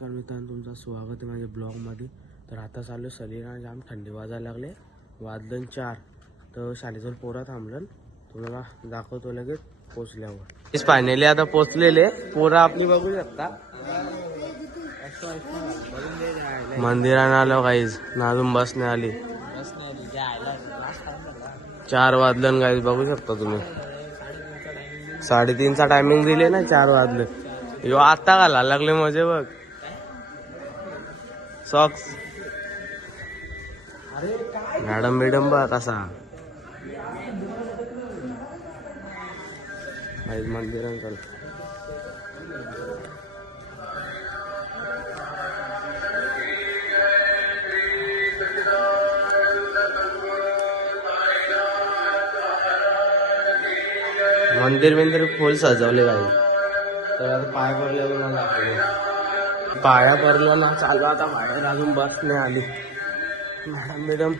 नमस्कार मित्रांनो, तुमचं स्वागत आहे माझ्या ब्लॉगमध्ये. तर आता चालू सलीला जाम थंडी वाजायला लागले, वाजलं 4. तर शाळेतून पोरा थांबलं, तुम्हाला दाखवतो लगेच पोचल्यावर. फायनली आता पोचलेले पोरा आपली बघू शकता. मंदिरानं आलो गाईज, अजून बस नाही आली. 4 वाजलं गाईज, बघू शकता तुम्ही. 3:30चा टायमिंग दिले ना, 4 वाजले. यो आता घालायला लागले मजे बघ सॉक्स. मॅडम बा कसा मंदिरात चाल. मंदिर फुल सजवले काही. तर आता पाय पडल्यावर मला पाया पडला ना, चालू आता बाहेर, अजून बस नाही आली. मॅडम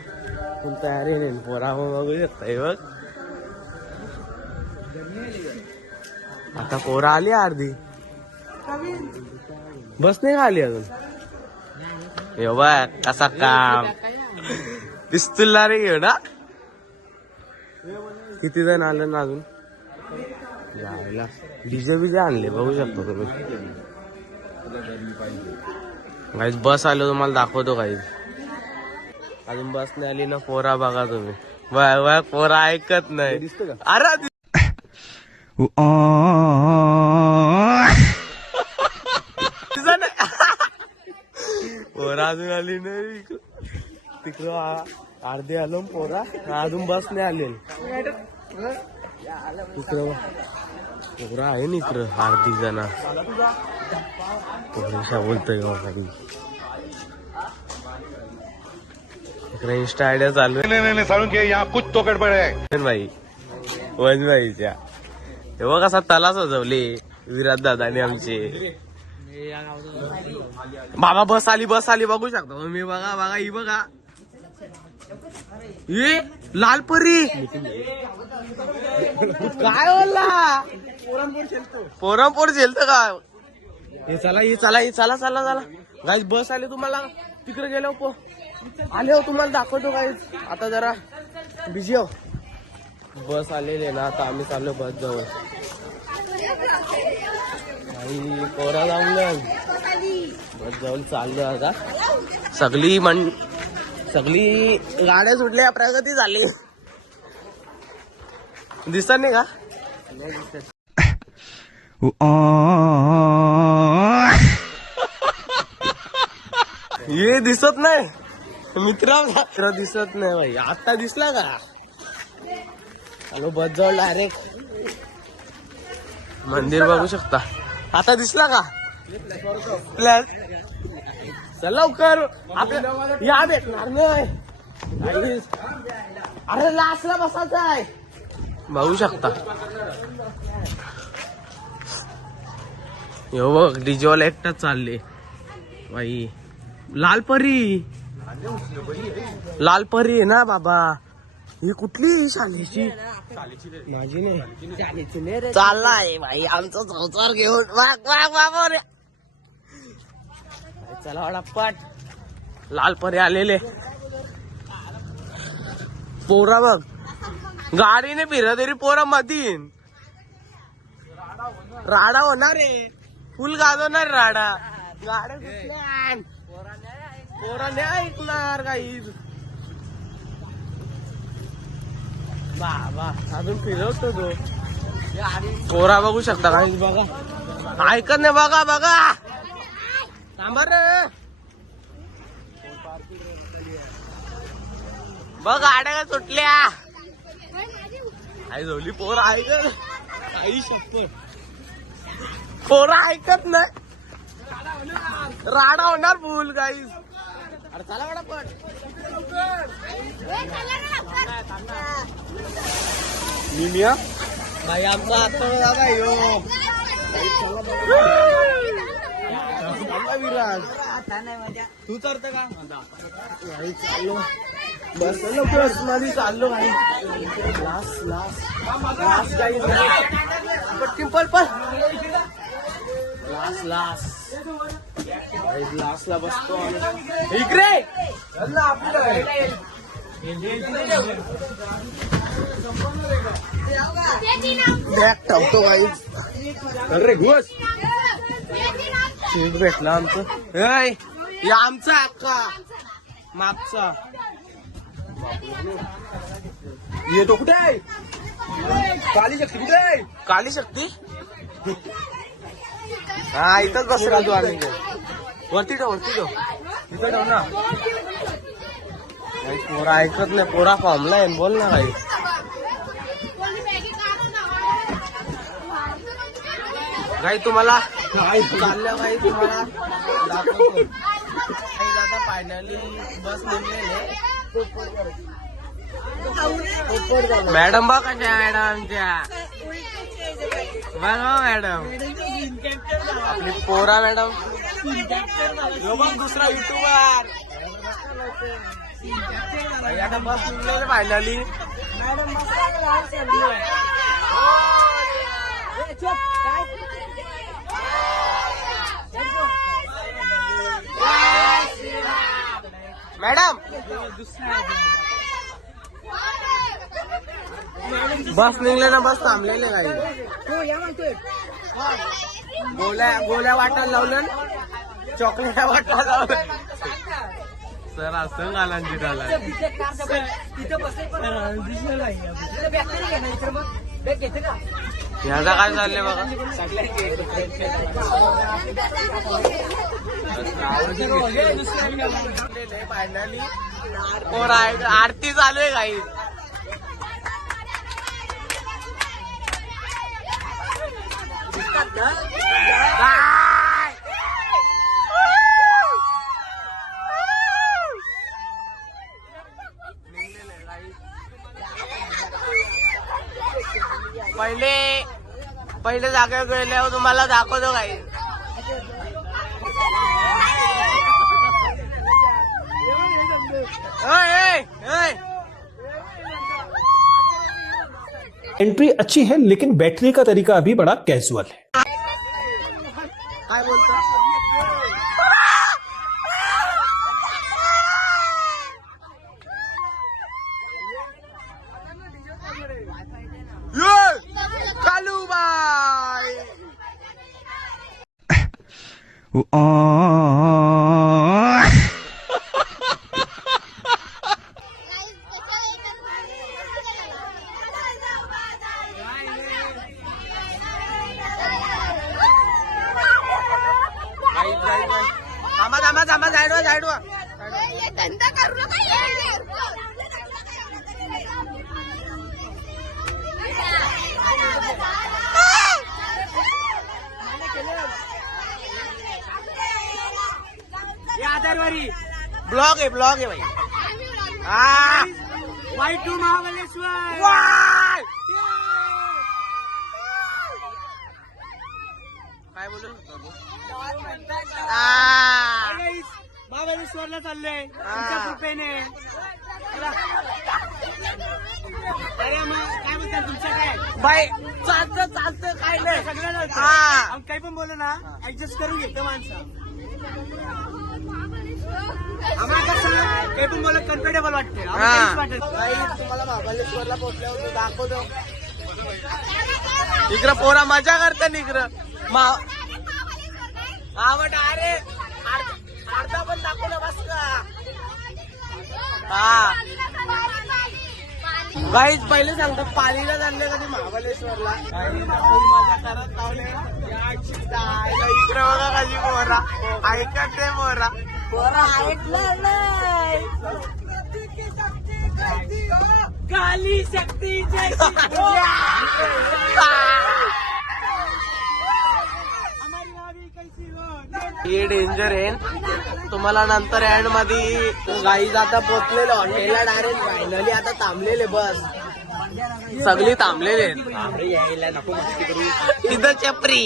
फुल तयारी नाही. पोरा बघू शकता बघ, आता पोरा आली अर्धी, बस नाही आली अजून. हे बघ कसा काम दिसतुला रे. घेऊ ना, किती जण आलं ना अजून. जायला डीजे बिजे आणले बघू शकतो तुम्ही. गाईज बस आलो, तुम्हाला दाखवतो गाईज. अजून बस नाही आली ना, पोरा बघा तुम्ही. बघ पोरा ऐकत नाही. अरे पोरा अजून आली नाही. तिकडं अर्धे आलो पोरा, अजून बस नाही आले. तिकडं पोरा आहे ना, इकडं अर्धी जण. पोरीशा बोलतोय इकडे इंस्टा आयडिया चालू आहे. कुछ तो गडबड आहे भाई वनभाईच्या हे बघ कसा तला सजवले विराट दादाने आमचे. बाबा बस आली बघू शकता मी. बघा ही बघा, ये लाल परी काय बोलला. पोरमपोर झेलतो का. हे चला गाईज बस आली. तुम्हाला तिकडे गेलो पो आले हो, तुम्हाला दाखवतो गाईज. आता जरा बिझी हो. बस आलेले ना, आता आम्ही चाललो बस जवळ. पोरा लावलं बस जवळ चाललो. आता सगळी गाड्या सुटल्या, प्रगती झाली. दिसत नाही का. ये दिसत नाही मित्र दिसत नाही भाई. आता दिसला का. हॅलो बस जवळ डायरेक्ट मंदिर बघू शकता. आता दिसला का प्लस. चल लवकर, आपल्या या भेटणार नाही. अरे लास्टला बसायचं आहे बघू शकता. हो बघ डीजेवाला एकटाच चालले बाई. लाल परी आहे ना बाबा. ही कुठली शालेची माझी नाही चाललाय भाई आमचा संसार घेऊन. बाबा रे चला वडापाट. लाल परी आलेले पोरा बघ, गाडीने फिरत तरी पोरा मधीन राडा होणार रे. फुल गाजवणार राडा. गाड्या पोरा नाही ऐकणार काही. बाबा अजून फिरवतो तो. पोरा बघू शकता काही. बघा ऐकत नाही. बघा थांबा रे. बघ गाड्या का सुटल्या. आई झोली पोरा ऐकत. आई शपथ पोरा ऐकत नाही. राडा होणार फुल गाईज. अरे चला वडापट. निमिया भाई आमचा आता दादा यो विराज. तू चढत का चाललो बस बस मध्ये चाललो भाई. लास्ट पटकिन पल लास्ट लास्टला बसतो इकडे बॅग ठेवतो काही. अरे घुस सीट भेटला आमचं. हे आमचा अक्का मागचा येतो. कुठे आहे काली शक्ती? कुठे आहे काली शक्ती? हा इथंच बसला तू. आम्ही वरती ठेव इथं ठेव ना. पोरा ऐकत नाही. पोरा फॉर्मला बोल ना काही. काही तुम्हाला चाललं काही तुम्हाला दाखवतो. दादा फायनली बस निघलेले. मॅडम बघ कशा मॅडमच्या बघा मॅडम आपली पोरा मॅडम. बघ दुसरा युट्यूबर आता बस निघले फायनली. मॅडम बस निघले ना. बस थांबलेले काही. गोल्या वाटायला लावलं. चॉकलेट वाटायला लावलं. सर असं गालांची झाला. ह्याचा काय चाललंय बघा. फायनली आरती चालू आहे काही. पहिले जागा गेल्यावर तुम्हाला दाखवतो काही. एंट्री अच्छी है लेकिन बैठने का तरीका अभी बड़ा कैजुअल है. काय बोलतो? कालूबाई थांबा जायडवा धंदा करू नका. ब्लॉग आहे भाई. हा वाई टू महाबलेश्वर. काय बोलू महाबलेश्वरला चाललंय तुमच्या कृपेने. अरे मग काय बोलतात तुमचं काय बाय. चालतं काय नाही सगळं. काही पण बोलू ना ऍडजस्ट करून घेतो माणसं. आम्हाला कसं काही पण बोलत कम्फर्टेबल वाटते. तुम्हाला महाबलेश्वरला पोहोचल्यावर दाखवतो. इकडं पोरा मजा करतात. इकडं अरे अर्धा पण दाखवलं बस का. हा गाईच पहिले सांगतो पालीला चालले कधी महाबलेश्वरला. मजा करत लावले. इकडे बघा कशी पोरा ऐकत ते पोरा. पोरा ऐकलं नाही. काली शक्ती हे डेंजर आहे. तुम्हाला नंतर एंड मध्ये गाईज आता पोचलेले हॉटेलला डायरेक्ट. फायनली आता थांबलेले बस सगळी थांबलेले. यायला नको इथं चपरी.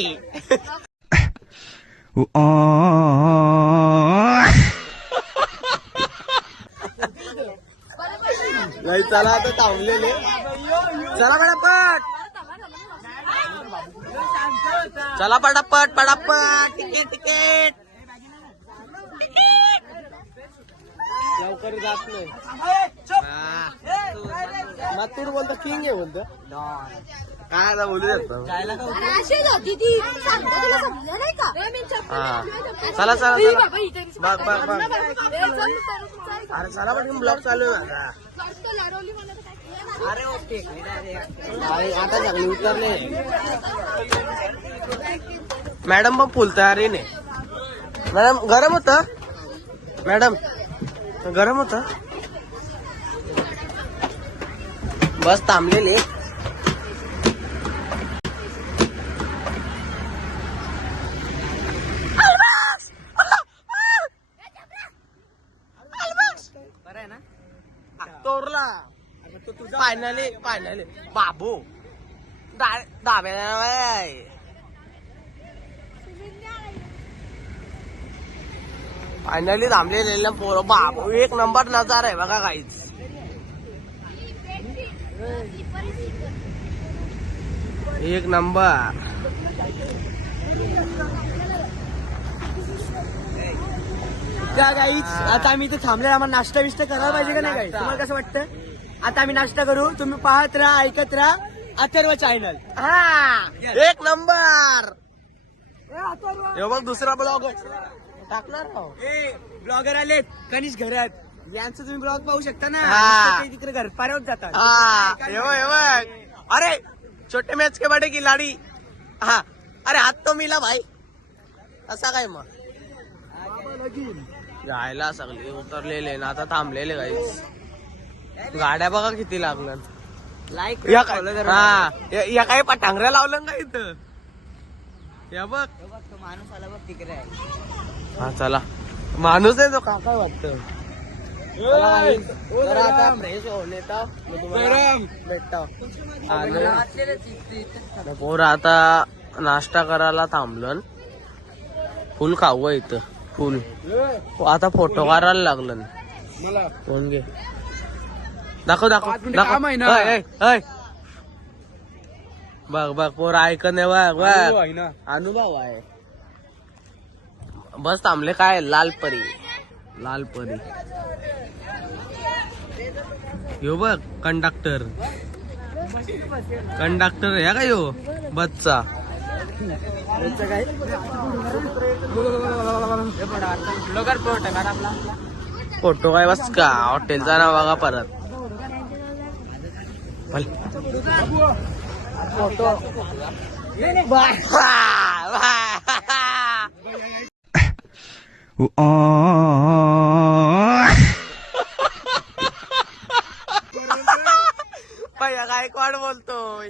नाही चला आता थांबलेले. चला पटापट. चला पटापट पटापट. तिकीट तिकीट लवकर जात नाही. मातूर बोलतो किंग आहे बोलतो. काय आता बोलू शकतो. चला चला चला बघ बघ बघ. अरे चला पण ब्लॉग चालू आहे आता. अरे ओके आता सगळे उतरले. मॅडम पण फुल तयारीने. मॅडम गरम होत. मॅडम गरम होत. बस थांबलेली. तोरला फायनली फायनली बाबू दाब्याला फायनली थांबलेले पोरं. बाबू एक नंबर नजारा आहे बघा काहीच. एक नंबर. त्या गाईच आता आम्ही इथे थांबले. आम्हाला नाश्ता बिष्टा करायला पाहिजे का नाही गाई? तुम्हाला कसं वाटतं? आता आम्ही नाश्ता करू. तुम्ही पाहत राहा, ऐकत राहा अथर्व चॅनल. हा एक नंबर. हे बघ दुसरा ब्लॉग टाकणार. ब्लॉगर आलेत कनिष्क घरात. यांचं तुम्ही ब्लॉग पाहू शकता ना. हा. ते तिकडे घर पाऱ्यावर जातात. हा हे बघ. अरे छोटे मॅच के बडे की लाडी. हा अरे हात तो मिला भाई. असा काय मग जायला सगळे उतरलेले ना आता थांबलेले काहीच. गाड्या बघा किती लागल्या. लाईक या काही पटांगऱ्या लावलं का इथं. या बघ तो माणूस आला बघ तिकडे. हा चला माणूस आहे तो का काय वाटतं. आता फ्रेश होऊन येतो भेटतो. पोरं आता नाश्ता करायला थांबलं. फुल खाऊ इथं फुल. आता फोटो काढायला लागलं. कोण घे दाखव दाखव दाखव. बघ बघ पोर ऐकत नाही. बघ बघ अनुभव आहे. बस थांबले काय लालपरी. लालपरी यो बघ कंडक्टर. कंडक्टर या काय यो बसचा. फोटो काय बस का हॉटेलचा नाव बघा परत. फोटो भैया गायकवाड बोलतोय.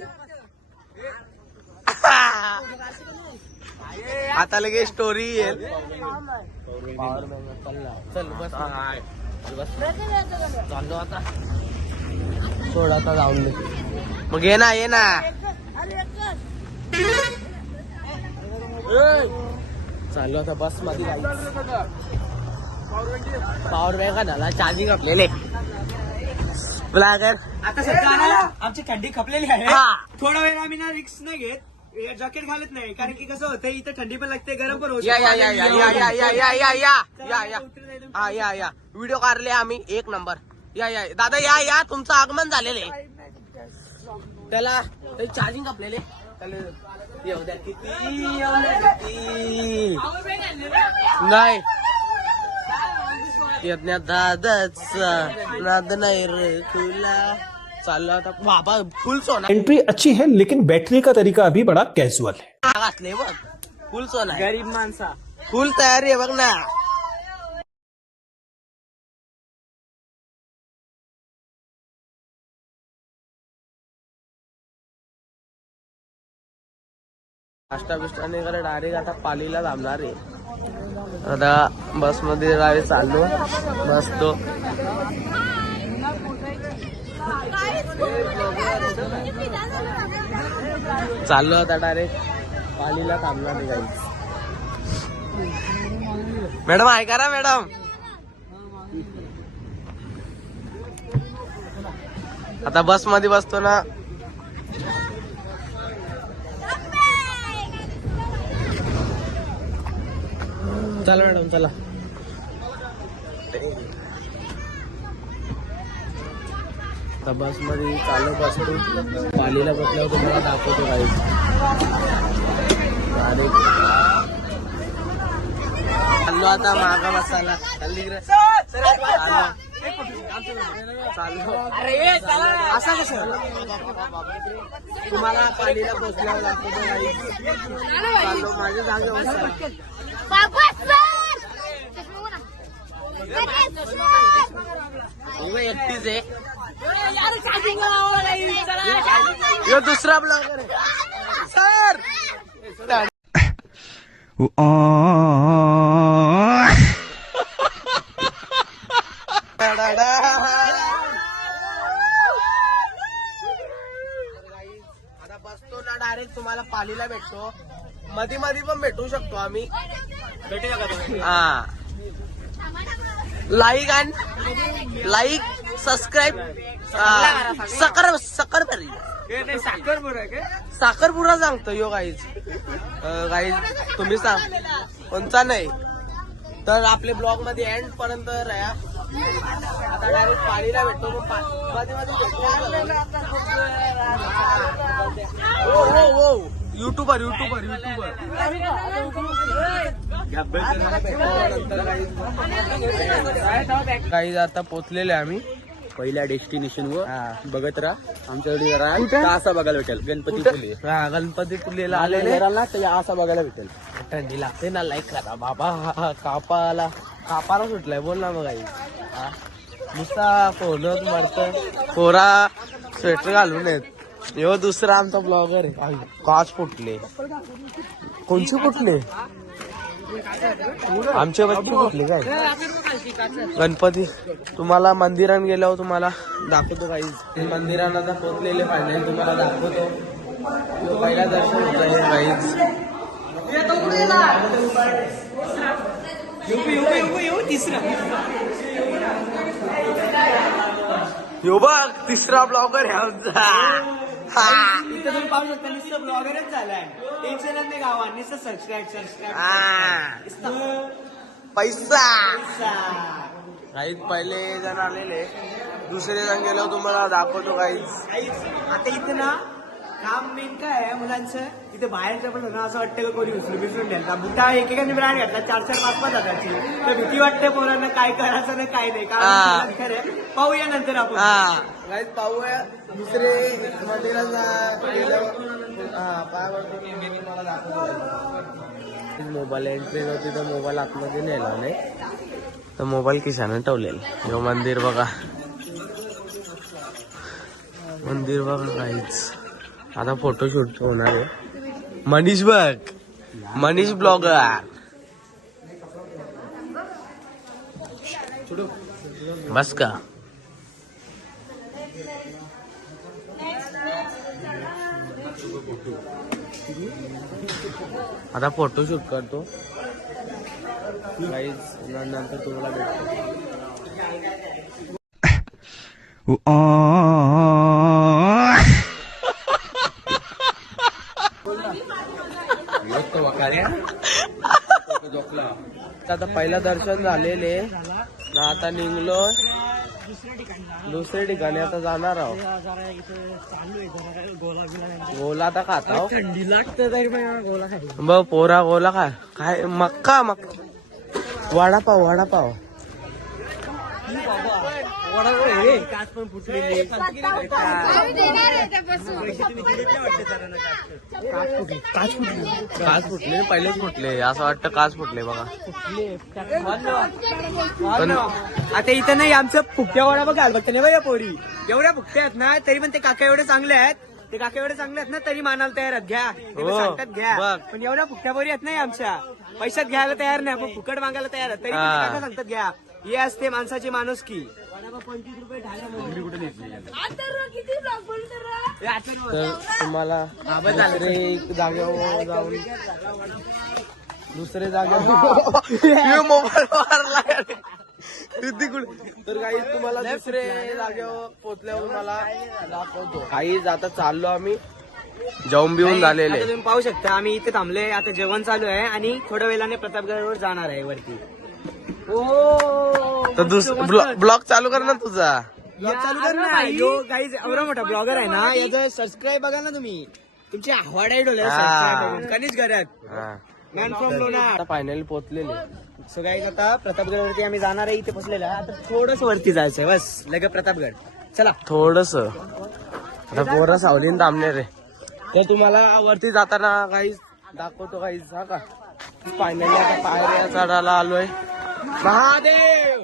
आता लगे स्टोरी येईल. चल बस चाललो आता. सोड आता जाऊन दे मग. ये ना ये ना. चाललो आता बस मध्ये जायचं. पॉवर बँक झाला चार्जिंग आपलेले. ब्लॅगर आता सध्या आमची थंडी खपलेली आहे. हा. थोडा वेळ आम्ही ना रिक्स नाही घेत. जॅकेट घालत नाही कारण की कसं होतं इथं थंडी पण लागते गरम पण होते. या या या या या या या या या या या हा या या व्हिडिओ काढले आम्ही एक नंबर. या या दादा या या तुमचं आगमन झालेलं आहे. त्याला चार्जिंग आपल्याला येऊ द्या किती येऊ द्या किती नाही यज्ञात दादाच नाद नाही रे तुला. चाललं आता बाबा फुल सोना. एंट्री अच्छी है लेकिन बैठने का तरीका अभी बड़ा कैजुअल है. घातले बघ फुल सोना. गरीब माणसा फुल तयारी आहे बघ ना. नाश्ता बिष्टा नाही करे डायरेक्ट आता पालीला थांबणार आहे. आता बस मध्ये डायरेक्ट चाललो बसतो. चाललो आता डायरेक्ट पालीला थांबणार आहे गाईस. मॅडम ऐका ना मॅडम. आता बस मध्ये बसतो ना. चला मॅडम चला. बस मध्ये चालू बसतो पालीला बसल्यावर तुम्हाला दाखवतो काही. अरे चाललो आता मागा बसायला. असा कसं तुम्हाला पालीला बसल्यावर दाखवतो काही. चाललो माझ्या जागेवर बसा. एकटीच आहे. यो दुसरा ब्लॉगर आहे सर. आता बसतो ना डायरेक्ट तुम्हाला पालीला भेटतो. मध्ये मध्ये पण भेटू शकतो आम्ही. हा लाईक सबस्क्राईब साखरपुरा सांगतो यो गाईज. तुम्ही सांग कोणता नाही तर आपले ब्लॉग मध्ये एंड पर्यंत राहा. आता डायरेक्ट पालीला भेटतो. युट्यूबर काही आता पोचलेले आम्ही पहिल्या डेस्टिनेशन वर बघत राहा. आमच्याकडे असा बघायला भेटेल गणपती फुले. गणपतीपुलेला आलेले असा बघायला भेटेल. थंडी लागते ना. लाईक करा बाबा. कापाला सुटलाय बोल ना मग आई. नुसता फोनच मारत. पोरा स्वेटर घालून येत. यो दुसरा आमचा ब्लॉगर आहे. काच फुटले. कोणचे फुटले? आमच्या बच्चे फुटले काय? गणपती तुम्हाला मंदिरात गेल्यावर तुम्हाला दाखवतो काही. मंदिरात आता पोचलेले फायनल तुम्हाला दाखवतो. पहिला दर्शन होत आहे काहीच. यो बघ तिसरा ब्लॉगर आहे आमचा. इथं तुम्ही पाहू शकता नुसतं ब्लॉगरच झालाय. टेन्शनच नाही गावात. नुसतं सबस्क्राईब पैसा काहीच. पहिले जण आलेले दुसरे जण गेलो तुम्हाला दाखवतो काहीच. आता इथं ना काम मेन काय आहे मुलांचं. इथे बाहेरचं पण ना असं वाटतं का कोणी विसरून द्यायला. बुटा एकेकाने ब्रँड घातला 4-5 हजाराची. तर भीती वाटते पोरांना काय करायचं ना काय नाही. कारण खरं पाहूया नंतर आपण. काहीच पाहूया. दुसरे मंदिरात मोबाईल एंट्री होती तर मोबाईल आतमध्ये नेला नाही तर मोबाईल खिशाने ठेवलेला. हे मंदिर बघा. मंदिर बघा काहीच. आता फोटोशूट होणार आहे. मनीष बघ. मनीष ब्लॉगर. बस का आता फोटोशूट करतो काहीच. नंतर तुम्हाला भेटतो. आता पहिला दर्शन झालेले ना. आता निघलो दुसऱ्या ठिकाणी. आता जाणार आहोत. गोला आता खाता थंडी लागतं तरी पण गोला खायला. बघ पोरा गोला काय मक्का वडापाव. काच पण फुटलेली. काच फुटले पहिलेच फुटले. असं वाटतं काच फुटले बघा. पण आता इथं नाही आमचं फुकट्या वडा बघाल बघते नाही या पोरी. एवढ्या फुकट्या आहेत ना तरी पण ते काका एवढे चांगले आहेत. ते काका एवढे चांगले आहेत ना तरी मानायला तयार आहेत. घ्या ते पण सांगतात घ्या. पण एवढ्या फुकट्या पोरी आहेत नाही आमच्या. पैशात घ्यायला तयार नाही. आपण फुकट मागायला तयार आहेत तरी पण ते काका सांगतात घ्या. ही असते माणसाची माणुसकी. 25 रुपये तर तुम्हाला दुसरे जागेवर मोबाईल मारला. तर काही तुम्हाला दुसरे जागेवर पोचल्यावर तुम्हाला दाखवतो. काही आता चाललो आम्ही जाऊन बिऊन झालेले. आता तुम्ही पाहू शकता आम्ही इथे थांबले. आता जेवण चालू आहे आणि थोड्या वेळाने प्रतापगडवर जाणार आहे वरती. तर ब्लॉग चालू कर ना तुझा. ब्लॉग चालू कर ना. यो गाईज एवढा मोठा ब्लॉगर आहे ना. याचं सबस्क्राईब बघा ना तुम्ही. तुमची आवड आहे डोले कधीच घरात मॅन फ्रॉम लोणार. फायनली पोहोचलेले. सो गाईज आता प्रतापगडवरती आम्ही जाणार आहे. इथे पोहोचलेलं आहे. आता थोडस वरती जायचंय बस लगे प्रतापगड. चला थोडस आता पोरं सावलीन थांबणे रे. तर तुम्हाला वरती जाताना काहीच दाखवतो काहीच हा का. फायनली आता पायऱ्या चढायला आलोय. महादेव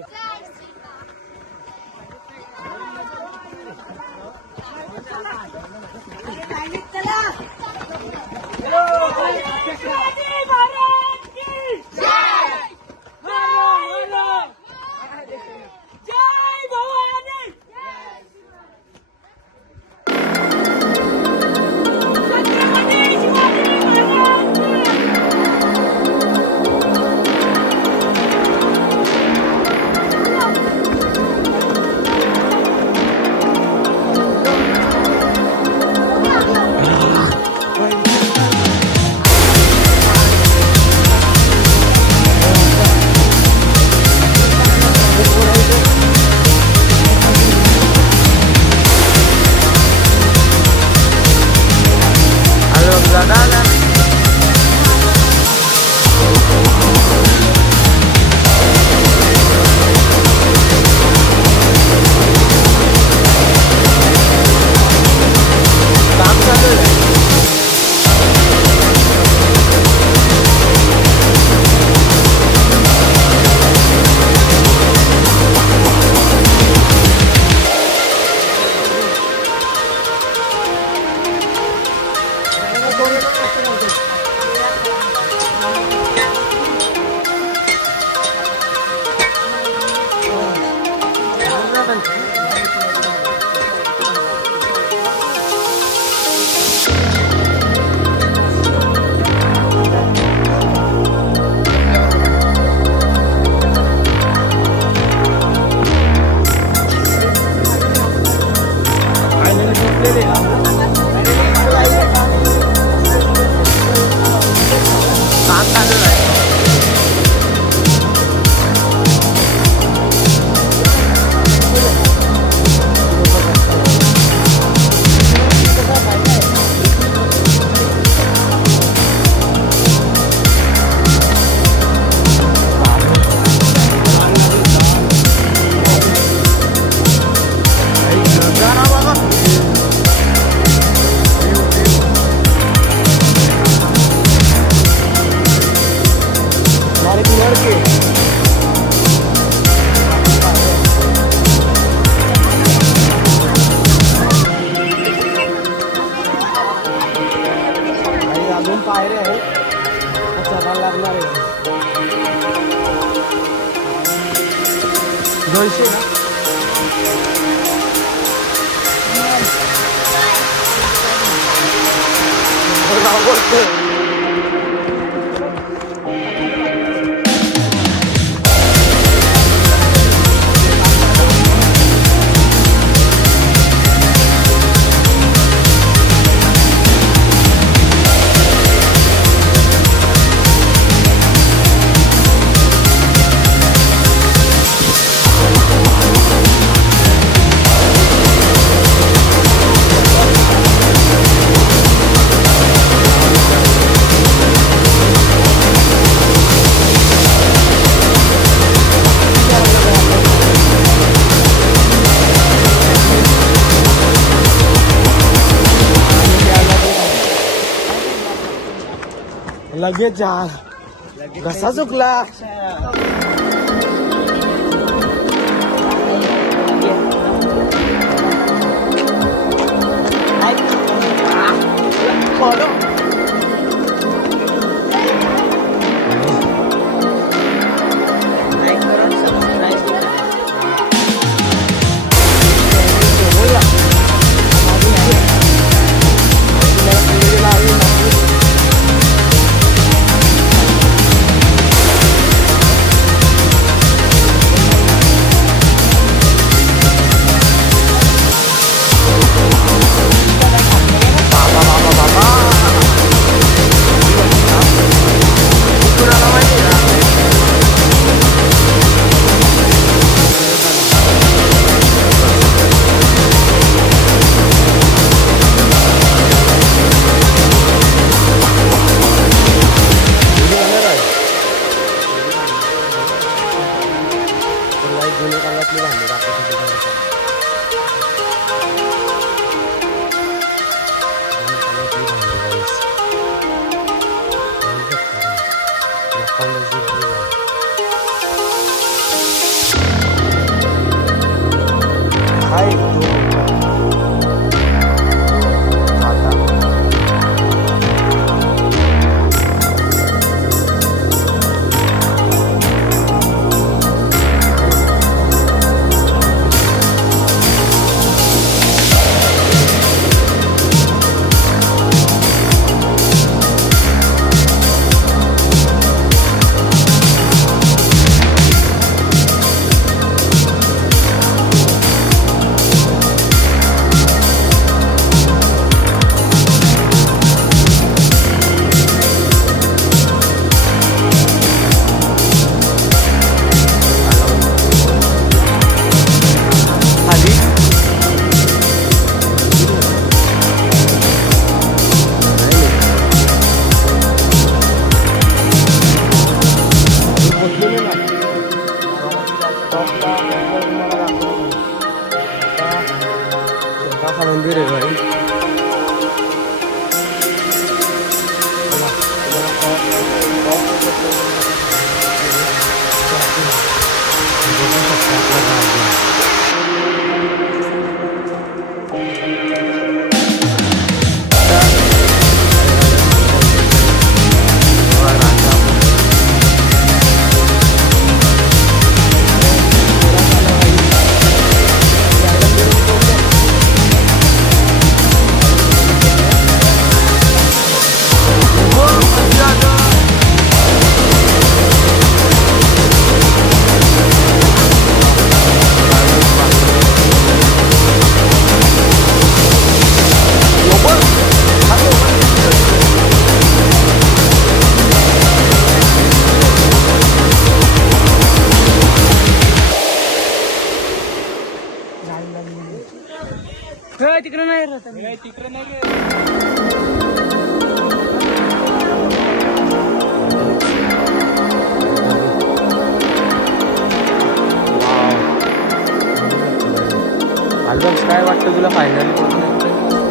दोनशे ना लगेच जा कसा चुकला जुने काळातली भांडी दाखवतो तुम्हाला. जुने काळातली भांडी guys. बघू शकता तुम्ही. लोखंडाची भांडी आहे. हाय तो आता खाली मंदिर आहे भाई. बघू शकता आपला गाव. तिकडे नाही अल्बम्स काय वाटतं तुला फायनली?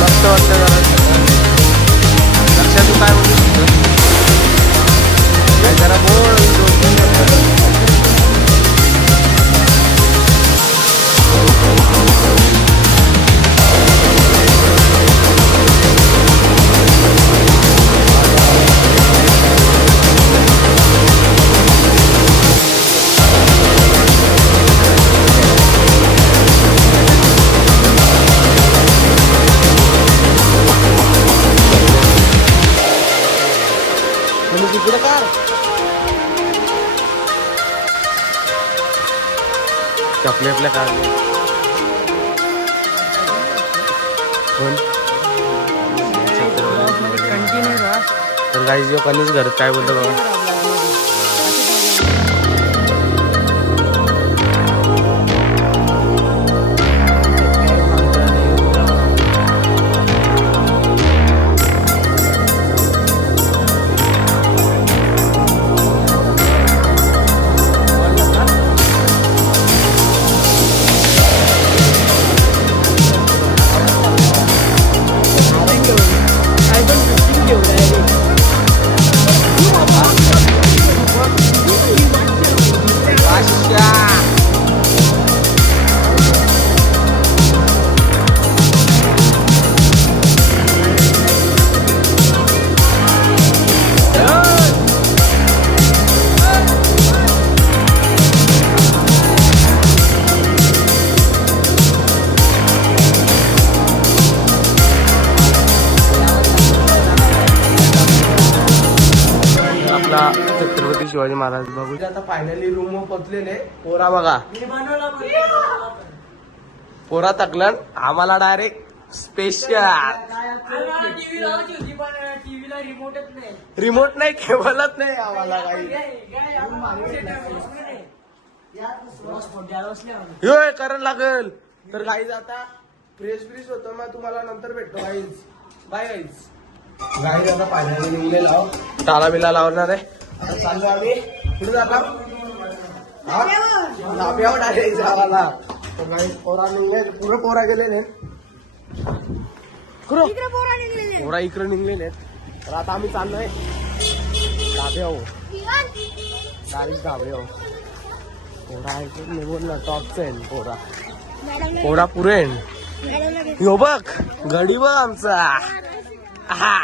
मस्त वाटतं जरा. लक्षात तू काय बोलू शकतो? काय जरा बोल. तिकडे काय चपले आपल्या काढले तर काही लोकांनीच घरात काय बोलतो बाबा. छत्रपती शिवाजी महाराज बघू. आता फायनली रूम पोचलेले. पोरा बघा, पोरा तकलन आम्हाला डायरेक्ट स्पेशल रिमोट नाही, केबलच नाही आम्हाला काही. करायला लागल तर काही आता फ्रेश होतो मग तुम्हाला नंतर भेटतो गाईज. Bye guys. गाईज आता पाण्याने निघले लाव ताला बिला लावणार आहे. आता चाललो आम्ही कुठे जाता धाब्यावर आले जावाला. तर गाईज पोरा निघले पुरे पोरा गेलेले पोरा इकडे निघलेले. तर आता आम्ही चाललोय धाब्यावर. डायरेक्ट धाब्यावर पोरा आहे निघून ना टॉपचं आहे पोरा. पोरा पुरे यो बघ गडी बघ आमचा. हा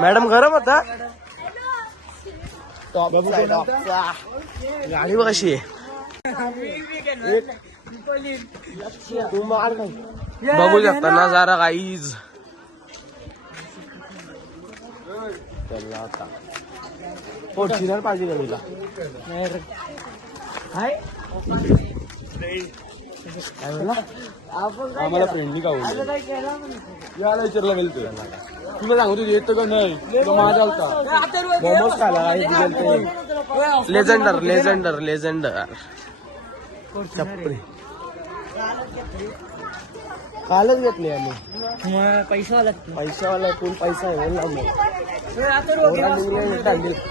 मॅडम गरम होता. टॉपचा गाडी बघ अशी आहे. बघू शकता ना जरा गाईज. चला आता हो चिरायला पाहिजे का तुला काय बोलला. आम्हाला फ्रेंडली का याला विचारला गेल तुला सांगतो येतो का नाही माझा होता मोमोज खाला. लेजेंडर लेजेंडर लेजेंडर चपरी कालच घेतली आम्ही. पैशावाला फुल पैसा आहे बोल ना. मग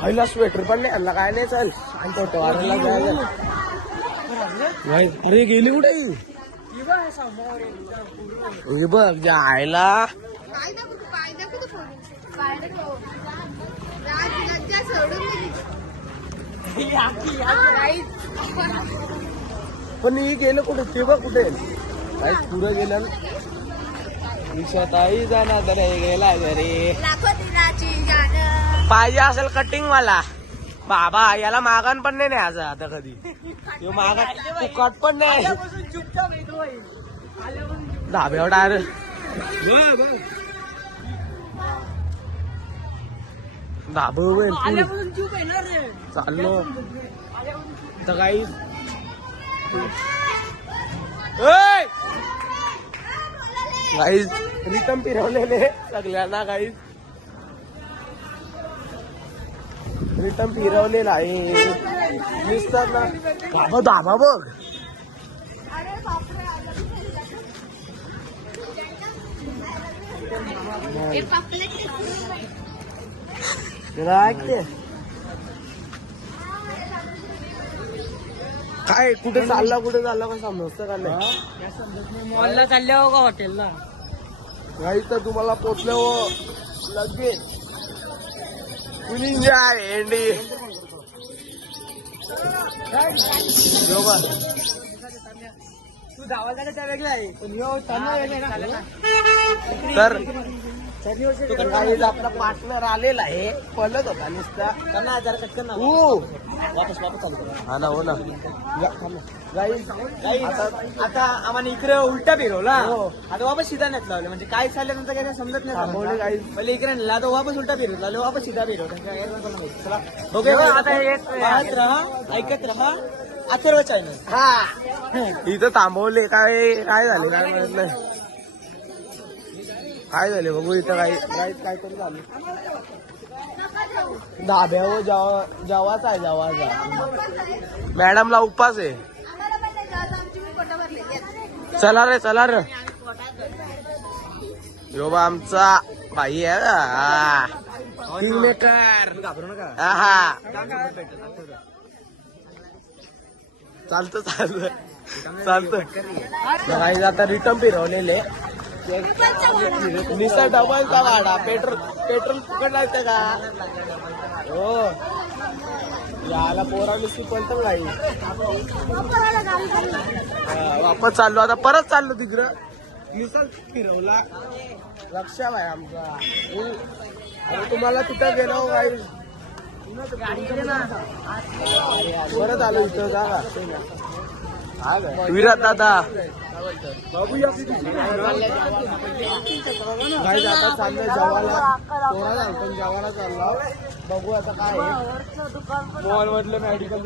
पहिला स्वेटर पण नाही आणला काय नाही. चल आणि वाढायला जायला. अरे गेली कुठे हे बघ जायला. पण ही गेलं कुठे ते बघ कुठे काही पुढं गेलं. स्वतःही जाणार जरा गेला घरी. पाहिजे असेल कटिंग वाला बाबा याला मागण पण नाही आज आता कधी. मागण फुकट पण नाही. धाब्यावर डायरेक्ट धाबं चाललो तर काही गाईज रिटर्न फिरवलेले सगळ्यांना. गाईज रिटर्न फिरवलेला आहे दिसतात ना. बाबा धाबा बघ. काय कुठे चालला का समजतं का नाही. मॉलला चालल्यावर का हॉटेलला काही तर तुम्हाला पोचल्यावर लगेच एंडी तू धावायला त्या वेगळा आहे तर काही आपला पार्टनर आलेला आहे. पलत होता नुसता हा ना. हो ना आता आम्हाला इकडे उलटा फिरवला. आता वापस सीधा नेत लावलं म्हणजे काय चालल्यानंतर काय समजत नाही. पहिले इकडे नेला आता वापस उलटा फिरत लावलं वापस सीधा फिरवला. ओके आता ऐकत राहा अथर्व चॅनल. हा इथं थांबवले काय काय झाले काय म्हणत नाही. काय झाले बघू इथं काहीतरी झालं. धाब्यावर जेवाचा आहे जेवाचा. मॅडमला उपवास आहे. चला रे यो बा आमचा भाई आहे किंग मेकर. घाबरू नका. हा चालतं काही आता रिटर्न फिरवलेले. निसा डबलचा वाडा पेट्रोल फुकट का हो याला पोरा मिस्त्री पण तर नाही. वापस चाललो आता परत चाललो तिकडं. निसा फिरवला लक्षात आहे आमचा. आणि तुम्हाला तिथं गेलो काही परत आलो इथं का विराट दादा. काय जाता चाललंय जेवायला. पोरा झालं जेवायला चालला. बघू आता काय मॉल मधलं मेडिकल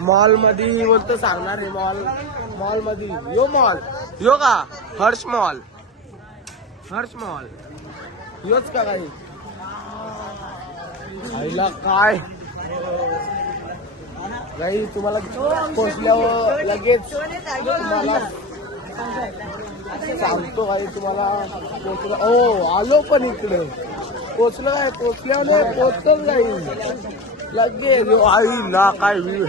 मॉल मध्ये बोलतो सांगणार आहे. मॉल मध्ये यो का हर्ष मॉल योच का काही आईला काय नाही तुम्हाला पोचल्यावर लगेच तुम्हाला सांगतो काही तुम्हाला पोचलं. हो आलो पण इकडे पोचलं काय पोचल्यावर नाही पोचतच काही लगेच आई ना काय व्ह्यू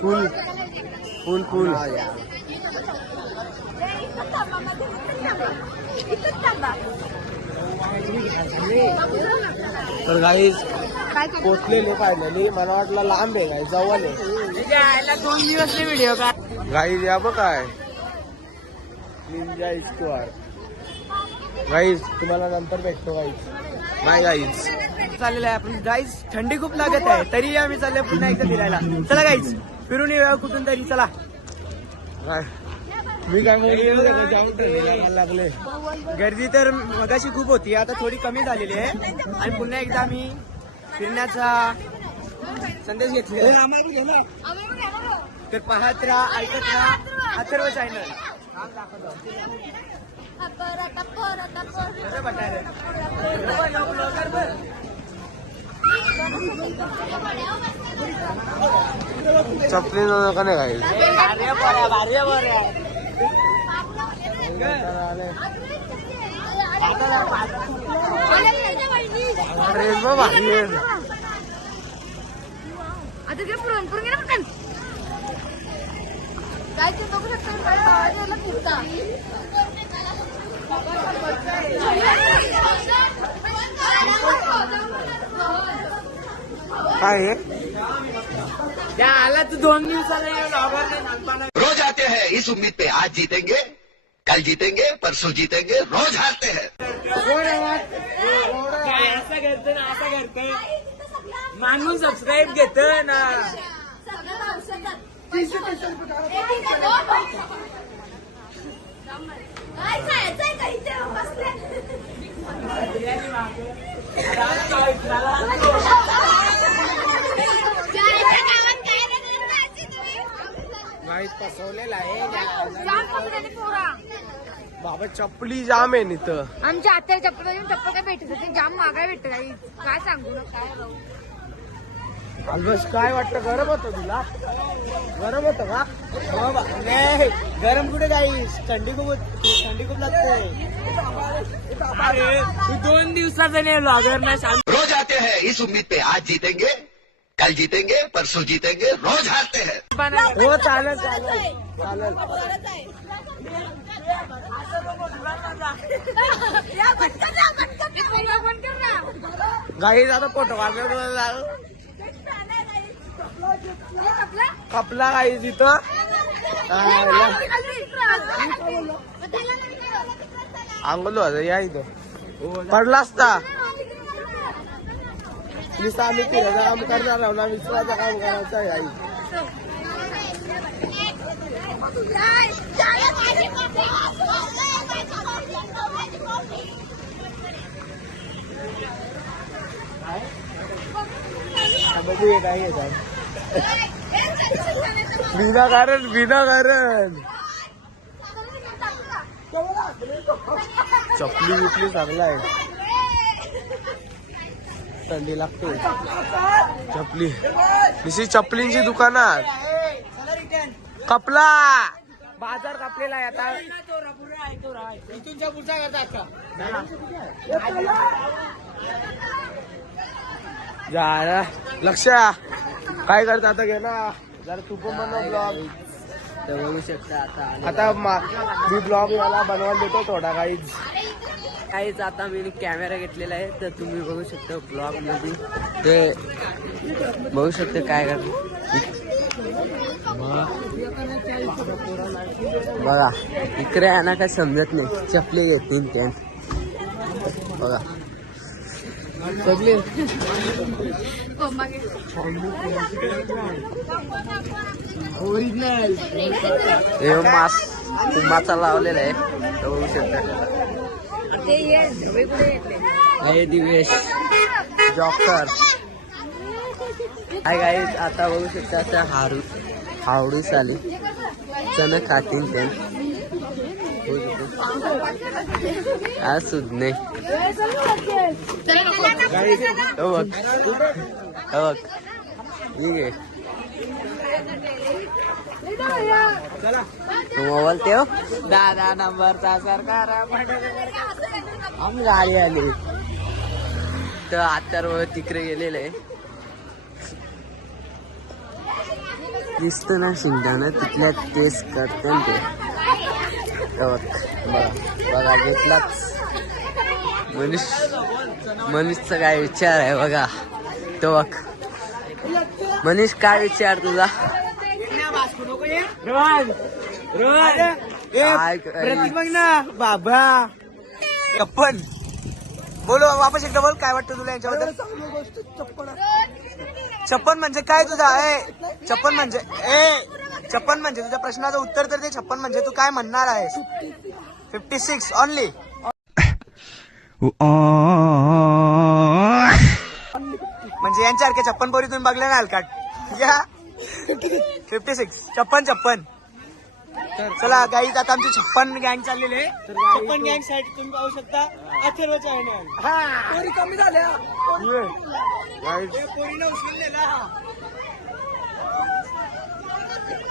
फुल फुल फुल. तर काही पोचलेलो फायनली. मला वाटलं लांब आहे काय जवळ आहे. 2 दिवस व्हिडिओ का गाईज या बघ काय निंजा स्क्वाड. गाईज तुम्हाला नंतर भेटतो गाईज. Bye guys. चाललेलं आहे आपण गाईज. थंडी खूप लागत आहे तरी आम्ही चालले पुन्हा एकदा फिरायला. चला गाईज फिरून येऊया कुठून तरी. चला काय मी काय म्हणतो जाऊन ठेवायला लागले. गर्दी तर मगाशी खूप होती आता थोडी कमी झालेली आहे आणि पुन्हा एकदा आम्ही फिरण्याचा संदेश घेतलेला. तर पाहत राहा ऐकत राहा अथर्व चॅनल. चपली नका नाही गाईज. ट्रेन मग भारी आहे. आता ते पुरण गेलं पटकन काय ते बघू शकतो काय आवाज फिरता काय आहे त्या आला तू 2 दिवसाला रोज आते हैं इस उम्मीद पे आज जीतेंगे कल जीतेंगे परसों जीतेंगे रोज हारते हैं. असं करतं ना असं करतं माणूस सबस्क्राईब घेत ना. काय खायचंय काही ते बसले गाईज फसवलेला आहे जाम पकडले पोरा. बाबा. चपली जाम आहे इथं. आमच्या आत्याला चप्पल काय भेटत होते जाम मागाय भेटत काही काय सांगू ना काय राहू. बस काय वाटतं गरम होतं तुला. गरम होतं का. नाही गरम कुठे गाईस थंडी खूप लागते. तू 2 दिवसाचा नाही ब्लॉगर ना. रोज आते हैं इस उम्मीद पे आज जीतेंगे कल जीतेंगे परसों जीतेंगे रोज हारते हैं. हो चालेल चालेल चालेल. गाईज आता फोटो काढणार कपला गाईज इथं. आंघोळ या इथं पडला असता. नुसतं आम्ही फिरायचं काम करणार आहोत ना विसरायचं काम करायचं आहे आई. बघूया काय येतात. विनाकारण चपली विकली चांगला आहे. थंडी लागते. चपली निशी चपलींची दुकानात कपला बाजार कापलेला आहे आता. इथूनच्या पुढचा करतात का जा लक्ष काय करता आता घे ना जरा तू पण बनव ब्लॉग. बघू शकता आता मी ब्लॉग याला बनवायला देतो थोडा काहीच. काहीच आता मी कॅमेरा घेतलेला आहे तर तुम्ही बघू शकता ब्लॉग मध्ये ते बघू शकता काय करतो. बघा इकडे आहे ना काय समजत नाही. चपली घेतली त्यात बघा चपली ओरिजिनल हे मासा लावलेला आहे तर बघू शकता. हे दिवेश जॉकर काय काय आता बघू शकता. असं हावडीस आली चणक खातील ते आज सुद्धा नाही. मोबाईल ठेव. दादा नंबरचा सरकार गाडी आली तर आता तिकडे गेलेले दिसत ना शिंगाणं तिथल्या तेच करते ते. बघा घेतलाच मनीषचा काय विचार आहे बघा तो बघ. मनीष काय विचार तुझा? प्रतीक बघ ना बाबा चप्पन बोलो वापस एकदा बोल. काय वाटतं तुला यांच्याबद्दल? छप्पन म्हणजे काय तुझा? छप्पन म्हणजे तुझ्या प्रश्नाचं उत्तर तर ते. 56 म्हणजे तू काय म्हणणार आहेस? 56 ओनली. म्हणजे यांच्यासारखे 56 पोरी तुम्ही बघले ना हलकाट. 56 56. चला गाईज आता आमची 56 गँग चाललेले. 56 गँग साठी तुम्ही पाहू शकता अथर्व चॅनल. पोरी कमी झाल्या. पोरीनं उचललेला.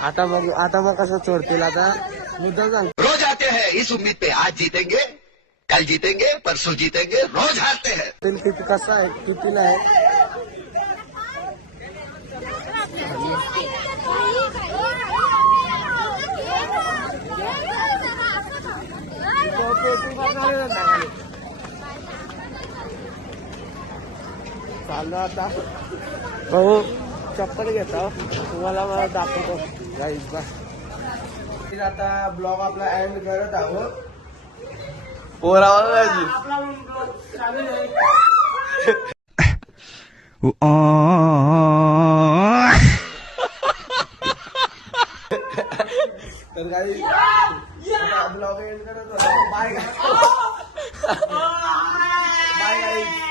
आता मग कसं चोरतील आता मुद्दा सांग. रोज आते हैं इस उम्मीद पे आज जीतेंगे कल जीतेंगे परसों जीतेंगे रोज हारते हैं. किती कसा आहे कितीला आहे? चाललो आता भाऊ चप्पल घेतो तुम्हाला मला दाखवतो गाईज. बस आता ब्लॉग आपला एंड करत आहोत. पोरावर तर काही ब्लॉग एंड करत होतो. Bye bye.